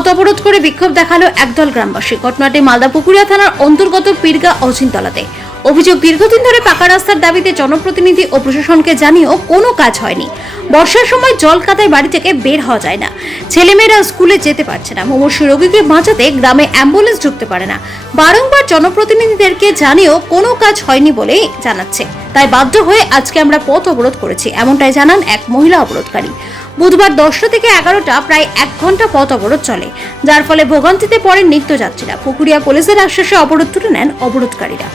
পথ অবরোধ করে বিক্ষোভ দেখাল একদল গ্রামবাসী। ঘটনাটি মালদা পুকুরিয়া থানার অন্তর্গত পীরগা অচিনতলাতে অভিযোগ, দীর্ঘদিন ধরে পাকা রাস্তার দাবিতে জনপ্রতিনিধি ও প্রশাসনকে জানিয়েও কোনো কাজ হয়নি। বর্ষার সময় জল কাদায় বাড়ি থেকে বের হওয়া যায় না। ছেলেমেয়েরা স্কুলে যেতে পারছে না। মুমূর্ষু রোগীকে বাঁচাতে গ্রামে অ্যাম্বুলেন্স ঢুকতে পারে না। বারংবার জনপ্রতিনিধিদেরকে জানিয়েও কোনো কাজ হয়নি বলেই জানাচ্ছে। তাই বাধ্য হয়ে আজকে আমরা পথ অবরোধ করেছি, এমনটাই জানান এক মহিলা অবরোধকারী। বুধবার দশটা থেকে এগারোটা প্রায় এক ঘণ্টা পথ অবরোধ চলে, যার ফলে ভোগান্তিতে পড়েন নিত্যযাত্রীরা। পুকুরিয়া পুলিশের আশ্বাসে অবরোধ তুলে নেন অবরোধকারীরা।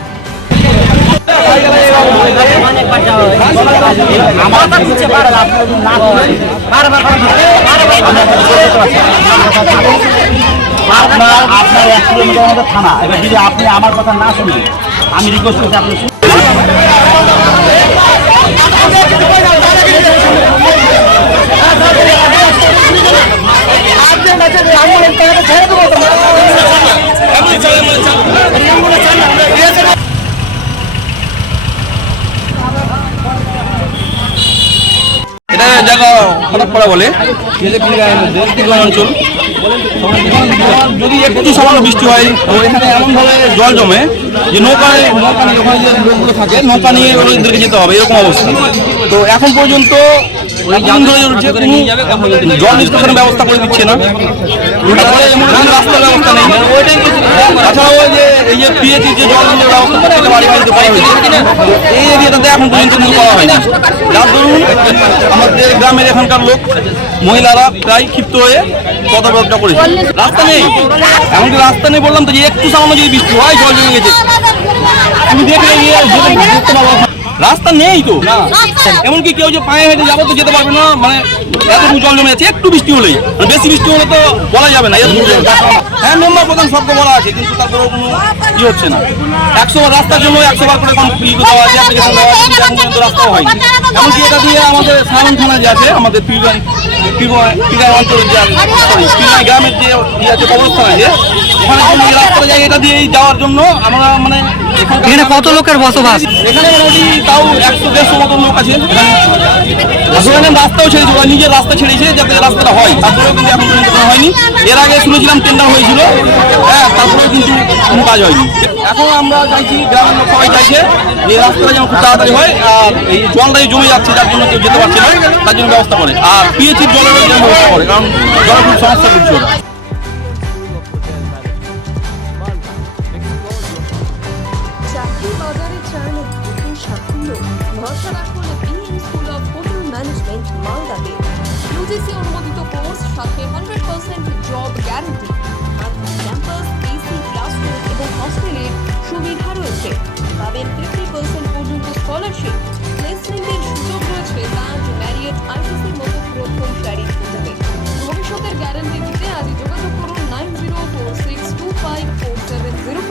আমি রিকোয়েস্ট করছি আপনি এটা জায়গা পড়া বলে। অঞ্চল যদি একটু সামান্য বৃষ্টি হয় এখানে এমনভাবে জল জমে যে নৌকায়, নৌকা নিয়ে ওখানে যে লোকগুলো থাকে, নৌকা নিয়ে ওদেরকে যেতে হবে, এরকম অবস্থা। তো এখন পর্যন্ত জল নিষ্কাশনের ব্যবস্থা করে দিচ্ছে না। রাস্তার ব্যবস্থা নেই। তাছাড়াও যে এই যে পিএইচি যে জল ব্যবস্থা প্রত্যেকটা বাড়ি বাড়িতে করা হয়েছে এই এরিয়াটাতে এখন পর্যন্ত কিছু করা হয়নি। যার দরুন আমাদের গ্রামের এখানকার লোক মহিলারা প্রায় ক্ষিপ্ত হয়ে পদব্রতটা করেছে। রাস্তা নেই। এমনকি রাস্তা নেই বললাম তো যে একটু সামান্য যদি বৃষ্টি হয় জল জমে গেছে। আমি দেখলে গিয়ে দেখতে পাবো রাস্তা নেই তো। এমনকি কেউ যে পায়ে হেঁটে যাব তো যেতে পারবে না মানে এত জল জমে আছে একটু বৃষ্টি হলেই। বেশি বৃষ্টি হলে তো বলা যাবে না। হ্যাঁ মেম্বার প্রধান শব্দ বলা আছে কিন্তু তারপরেও কোনো ই হচ্ছে না। একশো বার রাস্তার জন্য একশো বার করে ই দেওয়া আছে অ্যাপ্লিকেশন দেওয়া আছে রাস্তাও হয়নি। এমনকি এটা দিয়ে আমাদের সায়ন থানা যে আছে আমাদের পিরগাঁই পিরগাঁই অঞ্চলের যে সরি পিরগাঁই গ্রামের যে ই আছে কবরস্থান আছে ওখানে যদি যায় এটা দিয়েই যাওয়ার জন্য আমরা মানে এখানে কত লোকের বসবাস? এখানে মোটামুটি তাও একশো দেড়শো মতন লোক আছে। রাস্তাও ছেড়েছে ওরা নিজের রাস্তা ছেড়েছে যাতে রাস্তাটা হয়। তারপরেও কিন্তু এখন পর্যন্ত হয়নি। এর আগে শুনেছিলাম টেন্ডার হয়েছিল। হ্যাঁ তারপরেও কিন্তু কোনো কাজ হয়নি। এখন আমরা চাইছি গ্রামের লোক সবাই চাইছে যে এই রাস্তাটা যেন খুব তাড়াতাড়ি হয় আর এই জলটা জমে যাচ্ছে যার জন্য কেউ যেতে পারছে না তার জন্য ব্যবস্থা করে। আর পিএইচির জলের জন্য করে কারণ জলের খুব সমস্যা করছে ওরা অনুমোদিত কোর্স সাথে হান্ড্রেড